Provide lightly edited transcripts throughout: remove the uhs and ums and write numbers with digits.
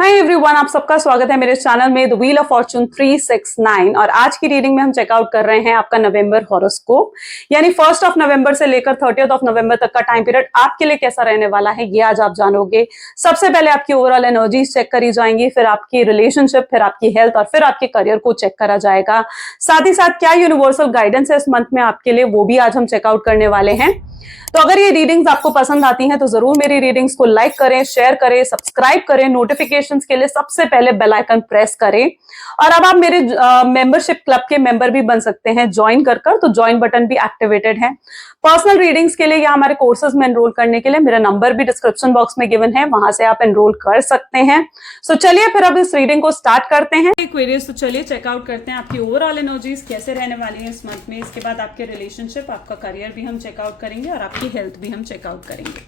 Hi everyone, आप सबका स्वागत है मेरे चैनल में द व्हील ऑफ फॉर्चून 369। और आज की रीडिंग में हम चेकआउट कर रहे हैं आपका नवंबर हॉरोस्कोप, यानी 1 नवंबर से लेकर 30 नवंबर तक का टाइम पीरियड आपके लिए कैसा रहने वाला है ये आज आप जानोगे। सबसे पहले आपकी ओवरऑल एनर्जीज चेक करी जाएंगी, फिर आपकी रिलेशनशिप, फिर आपकी हेल्थ और फिर आपके करियर को चेक करा जाएगा। साथ ही साथ क्या यूनिवर्सल गाइडेंस है इस मंथ में आपके लिए, वो भी आज हम चेकआउट करने वाले हैं। तो अगर ये रीडिंग्स आपको पसंद आती हैं तो जरूर मेरी रीडिंग्स को लाइक करें, शेयर करें, सब्सक्राइब करें, नोटिफिकेशंस के लिए सबसे पहले बेल आइकन प्रेस करें। और अब आप मेरे मेंबरशिप क्लब के मेंबर भी बन सकते हैं ज्वाइन कर कर, तो ज्वाइन बटन भी एक्टिवेटेड है। पर्सनल रीडिंग्स के लिए या हमारे कोर्सेज में एनरोल करने के लिए मेरा नंबर भी डिस्क्रिप्शन बॉक्स में गिवन है, वहां से आप एनरोल कर सकते हैं। सो चलिए फिर अब इस रीडिंग को स्टार्ट करते हैं। क्वेरीज तो चलिए चेकआउट करते हैं आपकी ओवरऑल एनर्जीज कैसे रहने वाली है इस मंथ में। इसके बाद आपके रिलेशनशिप, आपका करियर भी हम चेकआउट करेंगे और आपकी हेल्थ भी हम चेकआउट करेंगे।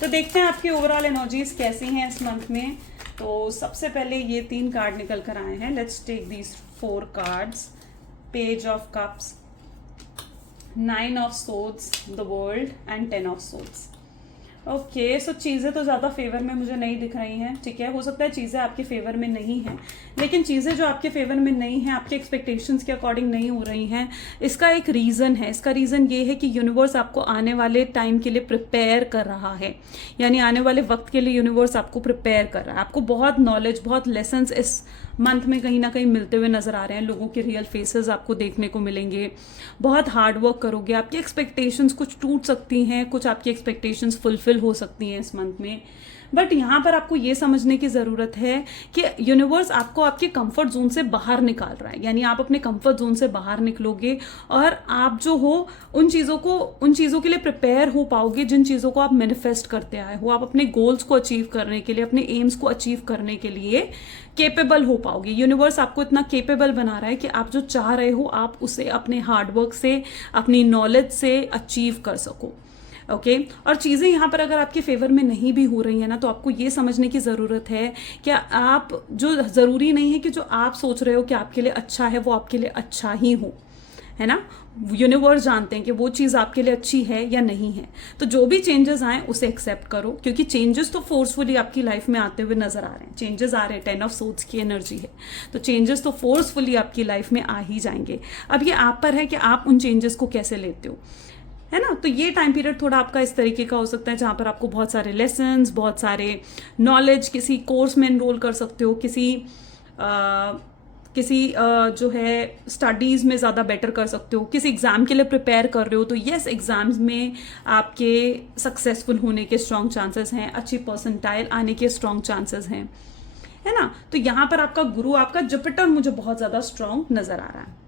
तो देखते हैं आपकी ओवरऑल एनर्जीज कैसी हैं इस मंथ में। तो सबसे पहले ये 3 कार्ड निकल कर आए हैं। Let's take these 4 cards. Page of cups, 9 of swords, the world and 10 of swords. Okay, so चीज़ें तो ज़्यादा फेवर में मुझे नहीं दिख रही हैं। ठीक है, हो सकता है चीज़ें आपके फेवर में नहीं हैं, लेकिन चीज़ें जो आपके फेवर में नहीं हैं, आपके एक्सपेक्टेशंस के अकॉर्डिंग नहीं हो रही हैं, इसका एक रीज़न है। इसका रीज़न ये है कि यूनिवर्स आपको आने वाले टाइम के लिए प्रिपेयर कर रहा है, यानी आने वाले वक्त के लिए यूनिवर्स आपको प्रिपेयर कर रहा है। आपको बहुत नॉलेज, बहुत लेसन्स इस मंथ में कहीं ना कहीं मिलते हुए नजर आ रहे हैं। लोगों के रियल फेसेस आपको देखने को मिलेंगे। बहुत हार्ड वर्क करोगे। आपकी एक्सपेक्टेशंस कुछ टूट सकती हैं, कुछ आपकी एक्सपेक्टेशंस फुलफिल हो सकती हैं इस मंथ में। बट यहाँ पर आपको ये समझने की ज़रूरत है कि यूनिवर्स आपको आपके कंफर्ट जोन से बाहर निकाल रहा है, यानी आप अपने कंफर्ट जोन से बाहर निकलोगे और आप जो हो उन चीज़ों के लिए प्रिपेयर हो पाओगे जिन चीज़ों को आप मैनिफेस्ट करते आए हो। आप अपने गोल्स को अचीव करने के लिए, अपने एम्स को अचीव करने के लिए केपेबल हो पाओगे। यूनिवर्स आपको इतना केपेबल बना रहा है कि आप जो चाह रहे हो आप उसे अपने हार्डवर्क से, अपनी नॉलेज से अचीव कर सको। ओके, और चीज़ें यहाँ पर अगर आपके फेवर में नहीं भी हो रही है ना, तो आपको ये समझने की ज़रूरत है कि आप जो ज़रूरी नहीं है कि जो आप सोच रहे हो कि आपके लिए अच्छा है वो आपके लिए अच्छा ही हो, है ना। यूनिवर्स जानते हैं कि वो चीज़ आपके लिए अच्छी है या नहीं है। तो जो भी चेंजेस आए उसे एक्सेप्ट करो, क्योंकि चेंजेस तो फोर्सफुली आपकी लाइफ में आते हुए नजर आ रहे हैं। चेंजेस आ रहे हैं, 10 ऑफ सोर्ड्स की एनर्जी है, तो चेंजेस तो फोर्सफुली आपकी लाइफ में आ ही जाएंगे। अब ये आप पर है कि आप उन चेंजेस को कैसे लेते हो, है ना। तो ये टाइम पीरियड थोड़ा आपका इस तरीके का हो सकता है जहाँ पर आपको बहुत सारे लेसन्स, बहुत सारे नॉलेज, किसी कोर्स में एनरोल कर सकते हो, किसी जो है स्टडीज़ में ज़्यादा बेटर कर सकते हो, किसी एग्ज़ाम के लिए प्रिपेयर कर रहे हो तो यस, एग्ज़ाम्स में आपके सक्सेसफुल होने के स्ट्रॉन्ग चांसेस हैं, अच्छी परसेंटाइल आने के स्ट्रॉन्ग चांसेस हैं, है ना। तो यहाँ पर आपका गुरु, आपका जुपिटर मुझे बहुत ज़्यादा स्ट्रॉन्ग नज़र आ रहा है।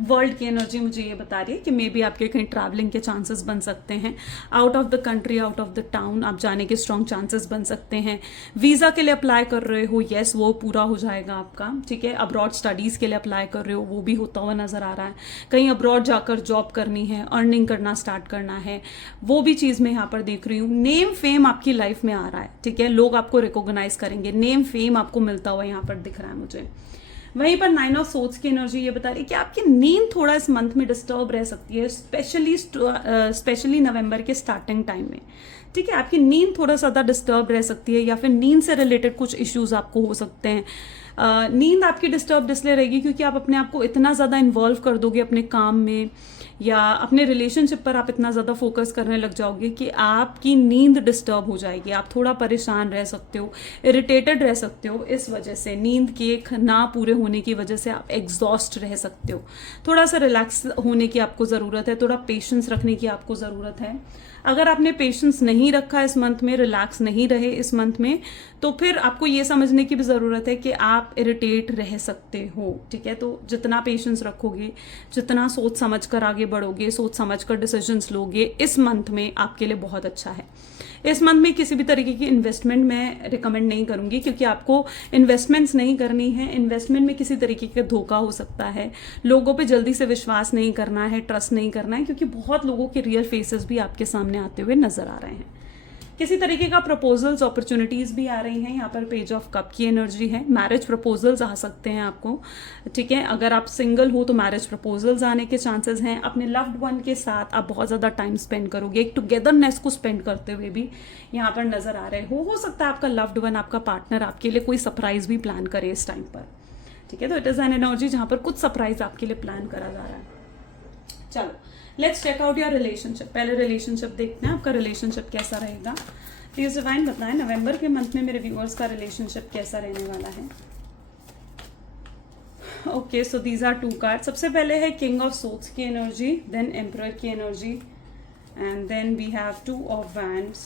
वर्ल्ड की एनर्जी मुझे ये बता रही है कि मे बी आपके कहीं ट्रैवलिंग के चांसेस बन सकते हैं, out of the country, out of the town आप जाने के स्ट्रॉन्ग चांसेस बन सकते हैं। वीज़ा के लिए अप्लाई कर रहे हो, यस वो पूरा हो जाएगा आपका। ठीक है, अब्रॉड स्टडीज़ के लिए अप्लाई कर रहे हो, वो भी होता हुआ नज़र आ रहा है। कहीं अब्रॉड जाकर जॉब करनी है, अर्निंग करना स्टार्ट करना है, वो भी चीज़ मैं यहाँ पर देख रही हूँ। नेम फेम आपकी लाइफ में आ रहा है, ठीक है, लोग आपको रिकॉग्नाइज करेंगे, नेम फेम आपको मिलता हुआ यहाँ पर दिख रहा है मुझे। वहीं पर 9 ऑफ सोर्ड्स की एनर्जी ये बता रही है कि आपकी नींद थोड़ा इस मंथ में डिस्टर्ब रह सकती है, स्पेशली नवंबर के स्टार्टिंग टाइम में। ठीक है, आपकी नींद थोड़ा ज़्यादा डिस्टर्ब रह सकती है, या फिर नींद से रिलेटेड कुछ इश्यूज आपको हो सकते हैं। नींद आपकी डिस्टर्ब इसलिए रहेगी क्योंकि आप अपने आप को इतना ज़्यादा इन्वॉल्व कर दोगे अपने काम में या अपने रिलेशनशिप पर आप इतना ज़्यादा फोकस करने लग जाओगे कि आपकी नींद डिस्टर्ब हो जाएगी। आप थोड़ा परेशान रह सकते हो, इरिटेटेड रह सकते हो। इस वजह से नींद के ना पूरे होने की वजह से आप एग्जॉस्ट रह सकते हो। थोड़ा सा रिलैक्स होने की आपको ज़रूरत है, थोड़ा पेशेंस रखने की आपको ज़रूरत है। अगर आपने पेशेंस नहीं रखा इस मंथ में, रिलैक्स नहीं रहे इस मंथ में, तो फिर आपको ये समझने की भी ज़रूरत है कि आप इरिटेट रह सकते हो। ठीक है, तो जितना पेशेंस रखोगे, जितना सोच समझ कर आगे बढ़ोगे, सोच समझ कर डिसीजंस लोगे, इस मंथ में आपके लिए बहुत अच्छा है। इस मंथ में किसी भी तरीके की इन्वेस्टमेंट मैं रिकमेंड नहीं करूंगी, क्योंकि आपको इन्वेस्टमेंट्स नहीं करनी है। इन्वेस्टमेंट में किसी तरीके का धोखा हो सकता है, लोगों पे जल्दी से विश्वास नहीं करना है, ट्रस्ट नहीं करना है, क्योंकि बहुत लोगों के रियल फेसेस भी आपके सामने आते हुए नजर आ रहे हैं। किसी तरीके का प्रपोजल्स अपॉर्चुनिटीज़ भी आ रही हैं। यहाँ पर पेज ऑफ कप की एनर्जी है, मैरिज प्रपोजल्स आ सकते हैं आपको, ठीक है। अगर आप सिंगल हो तो मैरिज प्रपोजल्स आने के चांसेस हैं। अपने लव्ड वन के साथ आप बहुत ज़्यादा टाइम स्पेंड करोगे, एक टुगेदरनेस को स्पेंड करते हुए भी यहाँ पर नज़र आ रहे हो सकता है आपका लव्ड वन, आपका पार्टनर आपके लिए कोई सरप्राइज भी प्लान करे इस टाइम पर, ठीक है। तो इट इज़ एन एनर्जी जहाँ पर कुछ सरप्राइज आपके लिए प्लान करा जा रहा है। चलो let's check out your relationship. पहले रिलेशनशिप देखते हैं, आपका रिलेशनशिप कैसा रहेगा। प्लीज डिवाइन बताएं नवंबर के मंथ में मेरे व्यूअर्स का रिलेशनशिप कैसा रहने वाला है। Okay, so these are 2 card. सबसे पहले है किंग ऑफ सोर्ड्स की एनर्जी, देन एम्परर की energy, and then we have 2 of wands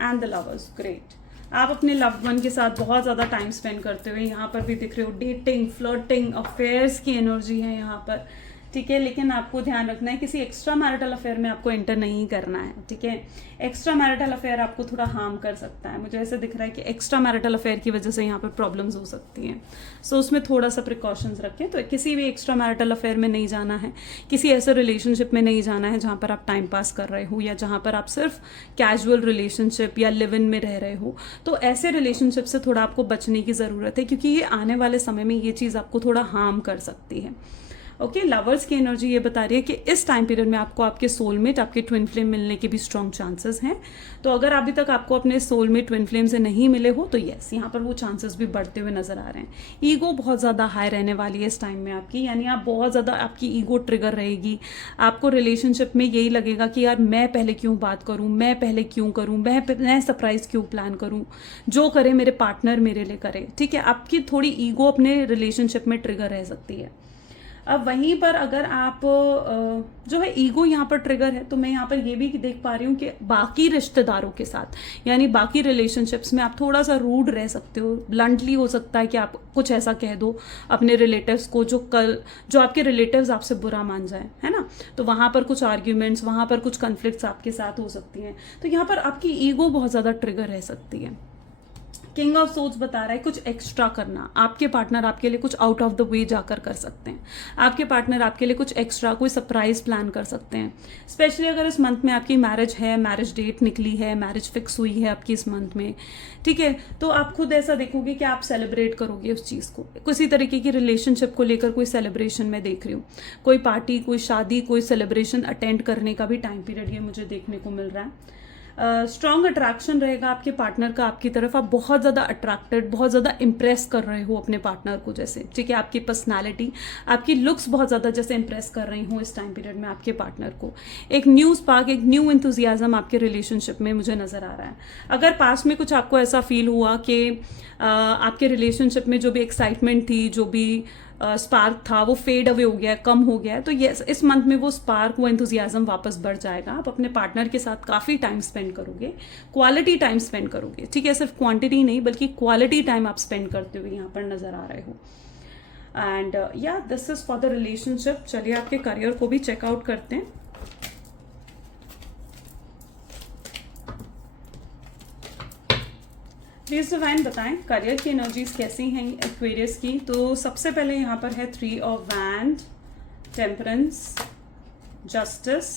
and the lovers. Great, आप अपने लव्ड वन के साथ बहुत ज़्यादा टाइम स्पेंड करते हुए यहाँ पर भी दिख रहे हो। डेटिंग, फ्लर्टिंग, अफेयर्स की एनर्जी है यहाँ पर, ठीक है। लेकिन आपको ध्यान रखना है किसी एक्स्ट्रा मैरिटल अफेयर में आपको एंटर नहीं करना है, ठीक है। एक्स्ट्रा मैरिटल अफेयर आपको थोड़ा हार्म कर सकता है। मुझे ऐसे दिख रहा है कि एक्स्ट्रा मैरिटल अफेयर की वजह से यहाँ पर प्रॉब्लम्स हो सकती हैं, सो उसमें थोड़ा सा प्रिकॉशंस रखें। तो किसी भी एक्स्ट्रा मैरिटल अफेयर में नहीं जाना है, किसी ऐसे रिलेशनशिप में नहीं जाना है जहाँ पर आप टाइम पास कर रहे हो या जहाँ पर आप सिर्फ कैजुअल रिलेशनशिप या लिव इन में रह रहे हो। तो ऐसे रिलेशनशिप से थोड़ा आपको बचने की ज़रूरत है, क्योंकि ये आने वाले समय में ये चीज़ आपको थोड़ा हार्म कर सकती है। ओके, लवर्स की एनर्जी ये बता रही है कि इस टाइम पीरियड में आपको आपके सोलमेट, आपके ट्विन फ्लेम मिलने के भी स्ट्रॉन्ग चांसेस हैं। तो अगर अभी तक आपको अपने सोलमेट ट्विन फ्लेम से नहीं मिले हो तो यस, यहाँ पर वो चांसेस भी बढ़ते हुए नजर आ रहे हैं। ईगो बहुत ज़्यादा हाई रहने वाली है इस टाइम में आपकी, यानी आप बहुत ज़्यादा, आपकी ईगो ट्रिगर रहेगी। आपको रिलेशनशिप में यही लगेगा कि यार मैं पहले क्यों बात करूँ, मैं पहले क्यों करूँ, मैं सरप्राइज क्यों प्लान करूँ, जो करे मेरे पार्टनर मेरे लिए करे, ठीक है। आपकी थोड़ी ईगो अपने रिलेशनशिप में ट्रिगर रह सकती है। अब वहीं पर अगर आप जो है ईगो यहाँ पर ट्रिगर है, तो मैं यहाँ पर ये भी देख पा रही हूँ कि बाकी रिश्तेदारों के साथ, यानी बाकी रिलेशनशिप्स में आप थोड़ा सा रूड रह सकते हो। ब्लंटली हो सकता है कि आप कुछ ऐसा कह दो अपने रिलेटिव्स को जो आपके रिलेटिव्स आपसे बुरा मान जाए, है ना। तो वहाँ पर कुछ आर्ग्यूमेंट्स, वहाँ पर कुछ कन्फ्लिक्ट्स आपके साथ हो सकती हैं। तो यहाँ पर आपकी ईगो बहुत ज़्यादा ट्रिगर रह सकती है। किंग ऑफ सोर्ड्स बता रहा है कुछ एक्स्ट्रा करना। आपके पार्टनर आपके लिए कुछ आउट ऑफ द वे जाकर कर सकते हैं। आपके पार्टनर आपके लिए कुछ एक्स्ट्रा, कोई सरप्राइज प्लान कर सकते हैं। स्पेशली अगर इस मंथ में आपकी मैरिज है, मैरिज डेट निकली है, मैरिज फिक्स हुई है आपकी इस मंथ में, ठीक है, तो आप खुद ऐसा देखोगे कि आप सेलिब्रेट करोगे उस चीज़ को। किसी तरीके की रिलेशनशिप को लेकर कोई सेलिब्रेशन मैं देख रही हूँ, कोई पार्टी, कोई शादी, कोई सेलिब्रेशन अटेंड करने का भी टाइम पीरियड ये मुझे देखने को मिल रहा है। स्ट्रॉन्ग अट्रैक्शन रहेगा आपके पार्टनर का आपकी तरफ। आप बहुत ज़्यादा अट्रैक्टेड, बहुत ज़्यादा इंप्रेस कर रहे हो अपने पार्टनर को, जैसे, ठीक है। आपकी पर्सनालिटी, आपकी लुक्स बहुत ज़्यादा जैसे इंप्रेस कर रही हूँ इस टाइम पीरियड में आपके पार्टनर को। एक न्यू स्पार्क, एक न्यू एंथुजियाज्म आपके रिलेशनशिप में मुझे नज़र आ रहा है। अगर पास में कुछ आपको ऐसा फील हुआ कि आपके रिलेशनशिप में जो भी एक्साइटमेंट थी, जो भी स्पार्क था, वो फेड अवे हो गया, कम हो गया है, तो ये इस मंथ में वो स्पार्क, वो एंथुजियाज्म वापस बढ़ जाएगा। आप अपने पार्टनर के साथ काफ़ी टाइम स्पेंड करोगे, क्वालिटी टाइम स्पेंड करोगे, ठीक है। सिर्फ क्वांटिटी नहीं बल्कि क्वालिटी टाइम आप स्पेंड करते हुए यहाँ पर नज़र आ रहे हो। एंड या this is for the relationship. चलिए आपके करियर को भी चेकआउट करते हैं। प्लीज डिवाइन बताएं करियर की एनर्जीज कैसी हैं एक्वेरियस की। तो सबसे पहले यहाँ पर है 3 of wand, temperance, justice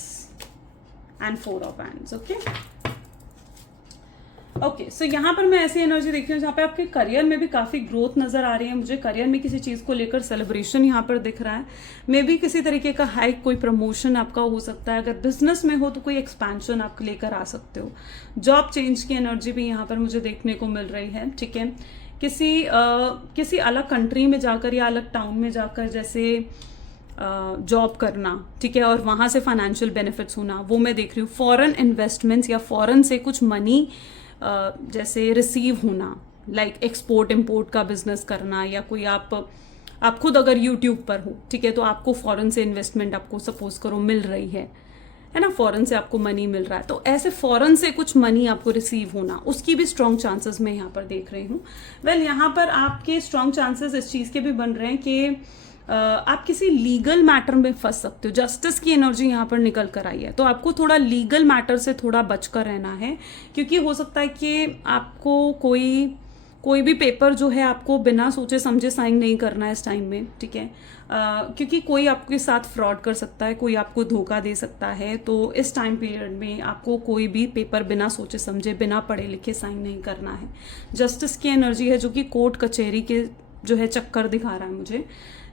and 4 of wands. Okay, so यहाँ पर मैं ऐसी एनर्जी देखती हूँ जहाँ पे आपके करियर में भी काफ़ी ग्रोथ नज़र आ रही है मुझे। करियर में किसी चीज़ को लेकर सेलिब्रेशन यहाँ पर दिख रहा है। मे बी किसी तरीके का हाइक, कोई प्रमोशन आपका हो सकता है। अगर बिजनेस में हो तो कोई एक्सपेंशन आप लेकर आ सकते हो। जॉब चेंज की एनर्जी भी यहाँ पर मुझे देखने को मिल रही है, ठीक है। किसी अलग कंट्री में जाकर या अलग टाउन में जाकर जैसे जॉब करना, ठीक है, और वहाँ से फाइनेंशियल बेनिफिट्स होना, वो मैं देख रही हूँ। फॉरेन इन्वेस्टमेंट्स या फॉरेन से कुछ मनी जैसे रिसीव होना, लाइक एक्सपोर्ट इम्पोर्ट का बिजनेस करना, या कोई आप खुद अगर यूट्यूब पर हो, ठीक है, तो आपको फॉरेन से इन्वेस्टमेंट आपको सपोज करो मिल रही है ना, फॉरेन से आपको मनी मिल रहा है, तो ऐसे फॉरेन से कुछ मनी आपको रिसीव होना, उसकी भी स्ट्रॉन्ग चांसेस मैं यहाँ पर देख रही हूँ। वेल, यहाँ पर आपके स्ट्रॉन्ग चांसेस इस चीज़ के भी बन रहे हैं कि आप किसी लीगल मैटर में फंस सकते हो। जस्टिस की एनर्जी यहाँ पर निकल कर आई है, तो आपको थोड़ा लीगल मैटर से थोड़ा बचकर रहना है, क्योंकि हो सकता है कि आपको कोई भी पेपर जो है आपको बिना सोचे समझे साइन नहीं करना है इस टाइम में, ठीक है। क्योंकि कोई आपके साथ फ्रॉड कर सकता है, कोई आपको धोखा दे सकता है। तो इस टाइम पीरियड में आपको कोई भी पेपर बिना सोचे समझे, बिना पढ़े लिखे साइन नहीं करना है। जस्टिस की एनर्जी है जो कि कोर्ट कचहरी के जो है चक्कर दिखा रहा है मुझे।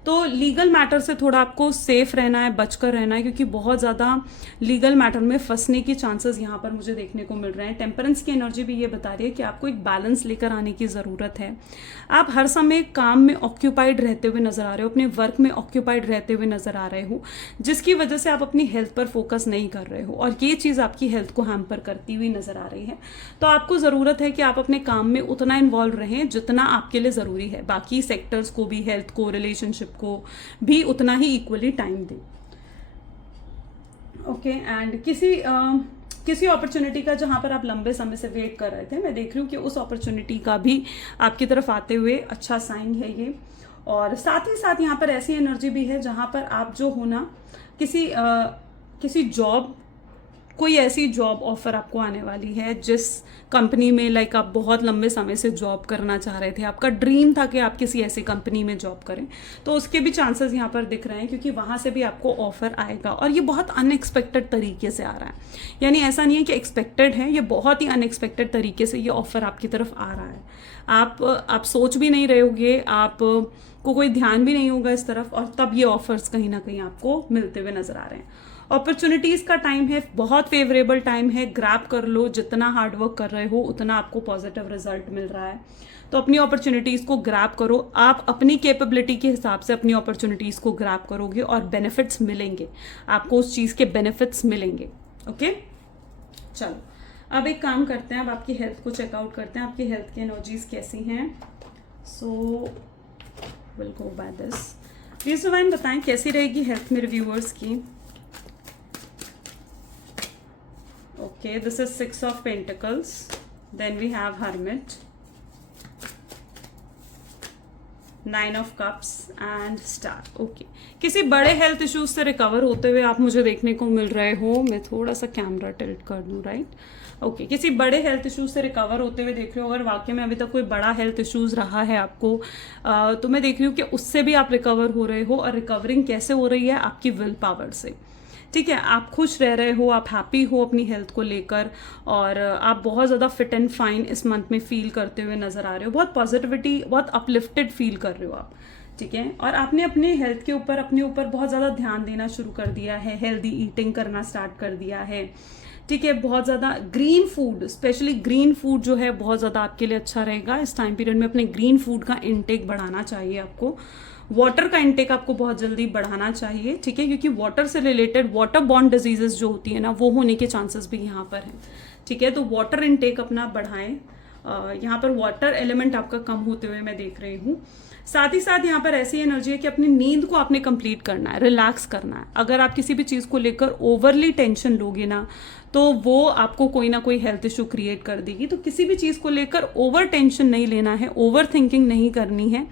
तो लीगल मैटर से थोड़ा आपको सेफ रहना है, बचकर रहना है, क्योंकि बहुत ज़्यादा लीगल मैटर में फंसने की चांसेस यहाँ पर मुझे देखने को मिल रहे हैं। टेम्परेंस की एनर्जी भी ये बता रही है कि आपको एक बैलेंस लेकर आने की ज़रूरत है। आप हर समय काम में ऑक्यूपाइड रहते हुए नजर आ रहे हो, अपने वर्क में ऑक्यूपाइड रहते हुए नजर आ रहे हो, जिसकी वजह से आप अपनी हेल्थ पर फोकस नहीं कर रहे हो, और ये चीज़ आपकी हेल्थ को हैम्पर करती हुई नजर आ रही है। तो आपको ज़रूरत है कि आप अपने काम में उतना इन्वॉल्व रहें जितना आपके लिए ज़रूरी है। बाकी सेक्टर्स को भी, हेल्थ को, रिलेशनशिप को भी उतना ही इक्वली टाइम दें। ओके, एंड किसी अपॉर्चुनिटी का जहां पर आप लंबे समय से वेट कर रहे थे, मैं देख रही हूँ कि उस अपॉर्चुनिटी का भी आपकी तरफ आते हुए अच्छा साइन है ये। और साथ ही साथ यहाँ पर ऐसी एनर्जी भी है जहां पर आप जो हो ना, किसी जॉब, कोई ऐसी जॉब ऑफर आपको आने वाली है जिस कंपनी में लाइक आप बहुत लंबे समय से जॉब करना चाह रहे थे, आपका ड्रीम था कि आप किसी ऐसी कंपनी में जॉब करें। तो उसके भी चांसेस यहाँ पर दिख रहे हैं, क्योंकि वहाँ से भी आपको ऑफर आएगा, और ये बहुत अनएक्सपेक्टेड तरीके से आ रहा है। यानी ऐसा नहीं है कि एक्सपेक्टेड है, ये बहुत ही अनएक्सपेक्टेड तरीके से ये ऑफर आपकी तरफ आ रहा है। आप सोच भी नहीं रहे होगे, आपको कोई ध्यान भी नहीं होगा इस तरफ, और तब ये ऑफर्स कहीं ना कहीं आपको मिलते हुए नजर आ रहे हैं। अपॉर्चुनिटीज का टाइम है, बहुत फेवरेबल टाइम है, ग्रैब कर लो। जितना हार्डवर्क कर रहे हो उतना आपको पॉजिटिव रिजल्ट मिल रहा है। तो अपनी अपॉर्चुनिटीज को ग्रैब करो। आप अपनी कैपेबिलिटी के हिसाब से अपनी अपॉर्चुनिटीज को ग्रैब करोगे और बेनिफिट्स मिलेंगे आपको, उस चीज के बेनिफिट्स मिलेंगे। ओके, चलो अब एक काम करते हैं, अब आपकी हेल्थ को चेकआउट करते हैं, आपकी हेल्थ की एनर्जीज कैसी हैं। So will go by this. Please divine बताएं कैसी रहेगी हेल्थ मेरे व्यूअर्स की। Okay, this is 6 of Pentacles. Then we have Hermit, 9 of Cups and Star. Okay, किसी बड़े हेल्थ इश्यूज से रिकवर होते हुए आप मुझे देखने को मिल रहे हो। मैं थोड़ा सा कैमरा टिल्ट कर दूं, राइट। ओके, किसी बड़े हेल्थ इश्यूज से रिकवर होते हुए देख रहे हो। अगर वाकई में अभी तक कोई बड़ा हेल्थ इश्यूज रहा है आपको, तो मैं देख रही हूँ कि उससे भी आप रिकवर हो रहे हो। और रिकवरिंग कैसे हो रही है? आपकी विल पावर से, ठीक है। आप खुश रह रहे हो, आप हैप्पी हो अपनी हेल्थ को लेकर, और आप बहुत ज़्यादा फिट एंड फाइन इस मंथ में फील करते हुए नजर आ रहे हो। बहुत पॉजिटिविटी, बहुत अपलिफ्टेड फील कर रहे हो आप, ठीक है। और आपने अपने हेल्थ के ऊपर, अपने ऊपर बहुत ज़्यादा ध्यान देना शुरू कर दिया है, हेल्दी ईटिंग करना स्टार्ट कर दिया है, ठीक है। बहुत ज़्यादा green food, specially green food जो है बहुत ज़्यादा आपके लिए अच्छा रहेगा इस टाइम पीरियड में। अपने ग्रीन फूड का इंटेक बढ़ाना चाहिए आपको। वाटर का इंटेक आपको बहुत जल्दी बढ़ाना चाहिए, ठीक है, क्योंकि वाटर से रिलेटेड वाटर बॉर्न डिजीजेस जो होती है ना, वो होने के चांसेस भी यहाँ पर हैं, ठीक है। तो वाटर इंटेक अपना बढ़ाएं। यहाँ पर वाटर एलिमेंट आपका कम होते हुए मैं देख रही हूँ। साथ ही साथ यहाँ पर ऐसी एनर्जी है कि अपनी नींद को आपने कंप्लीट करना है, रिलैक्स करना है। अगर आप किसी भी चीज़ को लेकर ओवरली टेंशन लोगे ना, तो वो आपको कोई ना कोई हेल्थ इशू क्रिएट कर देगी। तो किसी भी चीज़ को लेकर ओवर टेंशन नहीं लेना है, ओवर थिंकिंग नहीं करनी है।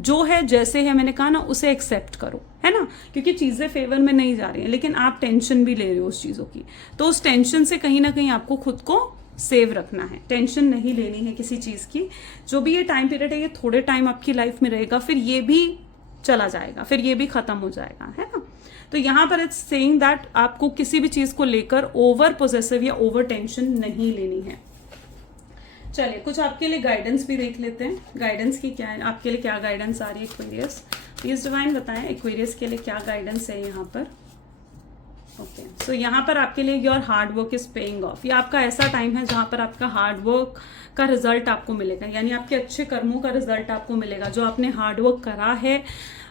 जो है जैसे है, मैंने कहा ना, उसे एक्सेप्ट करो, है ना, क्योंकि चीज़ें फेवर में नहीं जा रही हैं, लेकिन आप टेंशन भी ले रहे हो उस चीज़ों की। तो उस टेंशन से कहीं ना कहीं आपको खुद को सेव रखना है, टेंशन नहीं लेनी है किसी चीज़ की। जो भी ये टाइम पीरियड है, ये थोड़े टाइम आपकी लाइफ में रहेगा, फिर ये भी चला जाएगा, फिर ये भी खत्म हो जाएगा, है ना। तो यहाँ पर इट्स सेइंग दैट आपको किसी भी चीज़ को लेकर ओवर पोजेसिव या ओवर टेंशन नहीं लेनी है। चलिए कुछ आपके लिए गाइडेंस भी देख लेते हैं। गाइडेंस की क्या है, आपके लिए क्या गाइडेंस आ रही है एक्वेरियस। प्लीज डिवाइन बताएं एक्वेरियस के लिए क्या गाइडेंस है यहाँ पर। ओके, सो यहाँ पर आपके लिए your hard work is paying off. ये आपका ऐसा टाइम है जहाँ पर आपका हार्ड वर्क का रिजल्ट आपको मिलेगा, यानी आपके अच्छे कर्मों का रिजल्ट आपको मिलेगा। जो आपने हार्ड वर्क करा है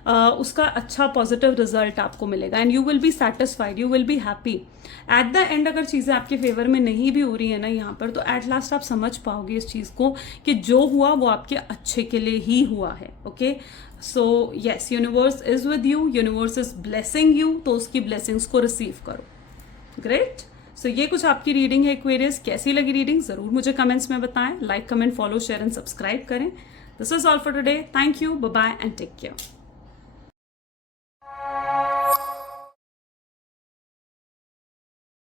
उसका अच्छा पॉजिटिव रिजल्ट आपको मिलेगा, and you will be satisfied, you will be happy at the end. अगर चीज़ें आपके फेवर में नहीं भी हो रही है ना यहाँ पर, तो एट लास्ट आप समझ पाओगे इस चीज़ को कि जो हुआ वो आपके अच्छे के लिए ही हुआ है। Okay, so yes, universe is with you, universe is blessing you, तो उसकी ब्लेसिंग्स को रिसीव करो। ग्रेट। सो ये कुछ आपकी रीडिंग है एक्वेरियस। कैसी लगी रीडिंग ज़रूर मुझे कमेंट्स में बताएं। Like, comment, follow, share and subscribe करें। This is all for today. Thank you, bye bye and take care.